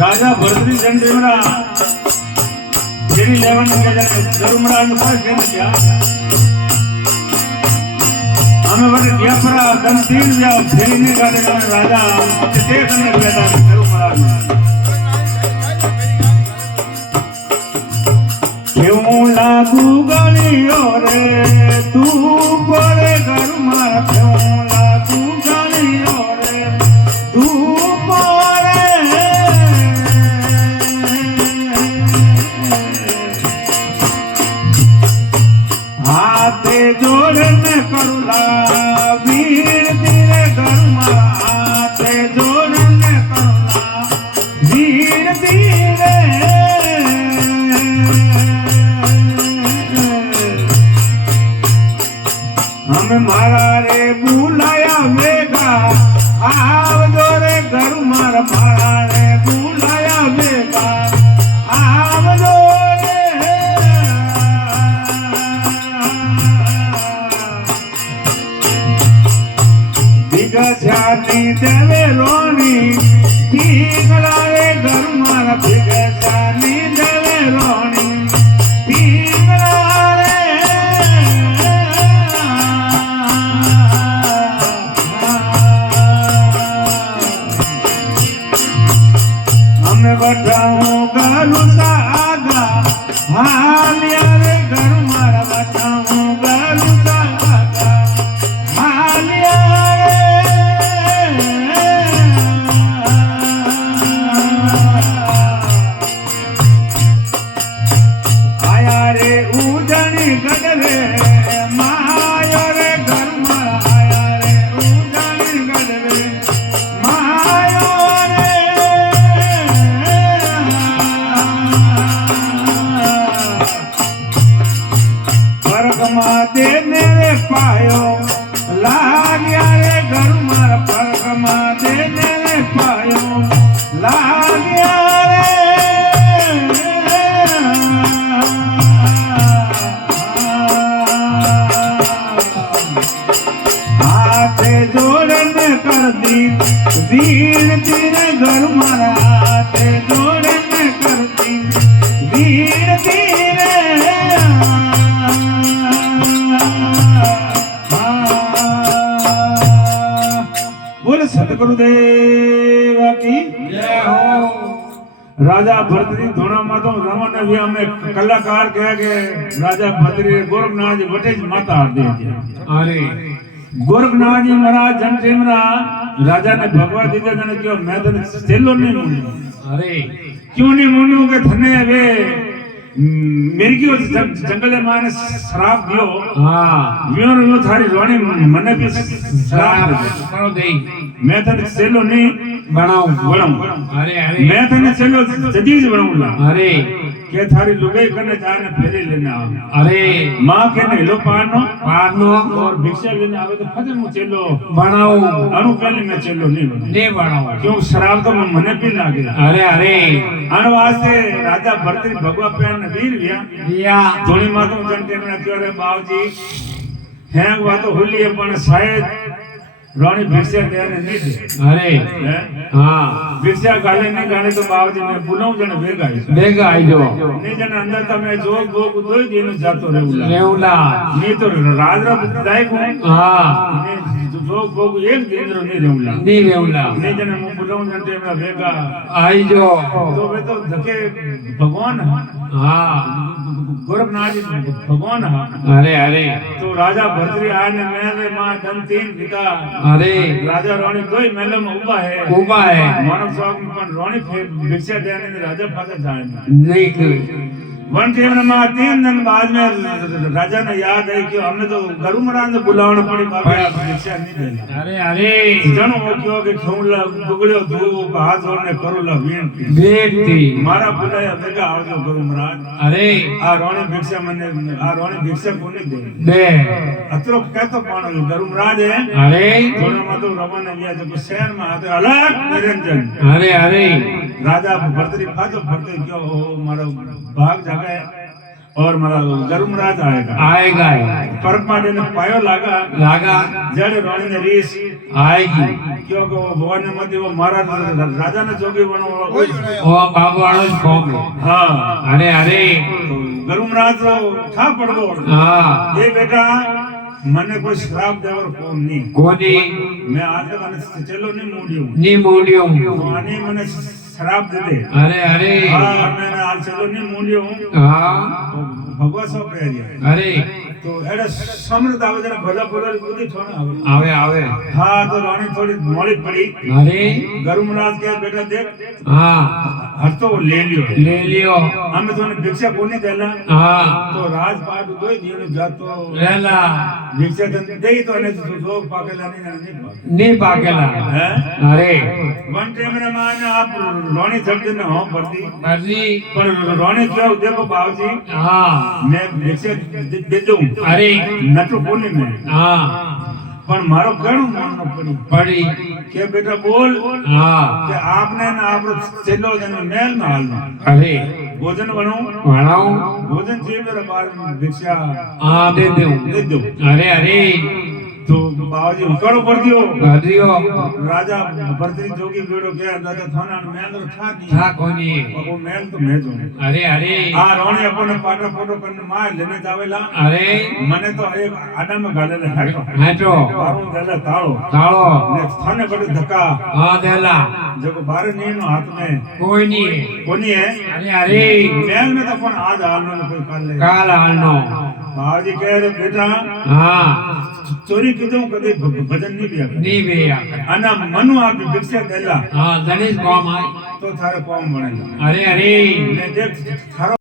राजा Bhartari जनदेवरा Jerry लेवन के जाने धर्मराज ने पास के दिया हमें बड़े दिया परा दम तीन दिया फेरी ने गाले में राजा ते करने बेटा धर्मराज क्यों लागू गालियों रे तू बोले धर्मराज क्यों लागू गालियों रे तू जोड़न करुला वीर तेरे घर माते जोड़न करुला वीर तेरे हमें मारा रे बुलाया वेगा आव जोरे घर मारा मारा रे बुलाया वेगा आव जानी देवे रोनी ठीक लाले घर मारा ठीक जानी देवे रोनी ठीक लाले हमें बताऊं गलू सागा हाल यारे घर मारा बताऊं गलू सागा हाल गडरे माया रे घर मारा आया रे उजानी गडरे माया रे परगमा दे मेरे पायो लागिया रे घर मारा परगमा दे मेरे पायो लागिया जोड़न कर दी वीर तेरे घर मारा ते जोड़न कर दी वीर तेरे बोले सतगुरुदेव की जय हो। राजा भरतरी धोना मातो रमन भी हमें कलाकार कह के राजा भरतरी गोरखनाथ जी वटे माता दे अरे गोरखनाथ जी महाराज जनसेमरा राजा ने भगवा दीदा ने क्यों मैं तने सेलो नहीं मुन्नु अरे क्यों नहीं मुन्नु के थने वे मेरी की जंगल में माने श्राप दियो हां यो थारी रोणी मने भी श्राप करो दे मैं तने सेलो नहीं बनाऊं अरे अरे मैं तने सेलो जदीज बनाऊंगा अरे के थारी लुगाई करने जाने फेरे लेने आओ अरे मां के ने लो पानो और भिक्षा लेने आवे तो फजे मु चेलो बनाओ अनु पहले मैं चेलो नहीं बनाओ क्यों शराब तो मने पी लागे अरे अरे अन वास्ते राजा भरतरी भगवा पेन वीर विया धोनी मातो जनते में क्यों रे बावजी हैं वा तो होली पण शायद रोनी भिक्षा देने नहीं दे अरे हां भिक्षा गाले नहीं गाने तो बावजी मैं बुलाऊं जने बेगा आई जो नहीं जने अंदर तो मैं जोग भोग दोई दिन जातो रेउला नहीं तो राज दाई को हां जोग भोग एक दिन रो नहीं रेउला नहीं जने मैं बुलाऊं जने हमरा बेगा आई जो तो वे तो धके भगवान हां गोरखनाथ जी भगवान अरे अरे तो राजा भरतरी आए ने मेरे मां दन तीन पिता अरे राजा रोणी कोई मेले में उबा है मानव स्वाग में पण रोणी फिर भिक्षा देने ने राजा फादर जाए नहीं वन टेम में 3 दिन बाद में राजा ने याद है कि हमने तो गरु महाराज ने बुलावना पड़ी बाबा भिक्षा नहीं देनी अरे अरे जनो वो क्यों के खौला गुगड़ियो धूप हाथ जोड़ने करोला बेटी मारा बुलाया बेगा आवजो गरु महाराज अरे आ रोणी भिक्षा मने आ रोणी भिक्षा कोने दे अतरो कहतो पण गरु महाराज है अरे दोनों में तो रमन विया जो शहर में आते अलग निरंजन अरे राजा भरतरी फादो भरते क्यों मारो भाग जगह और मला गरुमराज आएगा आएगा परमात्मा ने पायो लागा जड़ रानी ने रीस आएगी क्योंकि वो भवन में मत वो महाराज राजा ने जोगी बनो वो बाबू वालों જ કોમ हाँ अरे अरे तो गरुमराज तो था पड़ गो हाँ ये बेटा मने कोई श्राप देवर कोम नहीं कोनी मैं आज मैंने चलो नहीं मूडियो ની મૂલ્યો तो आने मने श्राप दे दे अरे अरे हाँ मैंने आज चलो नहीं मूडियो हाँ भगवा सो पे अरे तो एडे समृद्ध आवे जरा भला भला बुद्धि थोड़ा आवे आवे हाँ तो रानी थोड़ी मोड़ी पड़ी अरे गरुमराज क्या बेटा देख हाँ हर तो ले लियो हमें तो भिक्षा कोने देला हाँ तो राजपाट दोई दिनो जातो રેલા भिक्षा देई तो ने तो जो पाकेला नहीं ની પાકેલા हैं अरे वन टाइम रे माने आप रोनी झड़ते न हो भरती मर्जी पर रोनी क्यों देखो बाबूजी हाँ मैं भिक्षा दे दूं अरे नटो कोने में हाँ पर मारो घणो माननो पड़ी पड़ी के बेटा बोल हाँ કે આપને ને આપણો છેલ્લો જન્મ મેલ ન હાલનો अरे ભોજન બનો વણાઉ ભોજન છે મેરા બાર ભિક્ષા हाँ दे दूं દે દો अरे अरे તો બાવાજી ઉકાળો પડ ગયો હરિયો રાજા ભરતરી જોગી બેડો કે દાદા થાના મેલ થા દી था कोनी वो मेल तो मैं जो अरे अरे आ रोणे अपने पाटा फोटो करने मार लेने जावेला अरे मने तो एक आडा में गालेले हाटो हाटो बारो देला ताळो ताळो ने थाने बड़े धक्का हाँ देला जको बारे नी नो हाथ में कोई नहीं कोनी है अरे अरे मेल में तो पण आज हालनो न कोई काल ले काल हालनो बाजी कह रे बेटा हाँ चोरी कीधो कदे भजन नहीं बिया नहीं भैया अना मनु आप भिक्षा देला हाँ गणेश कौम आए तो थारे कौम बनेला अरे अरे ने देख थारो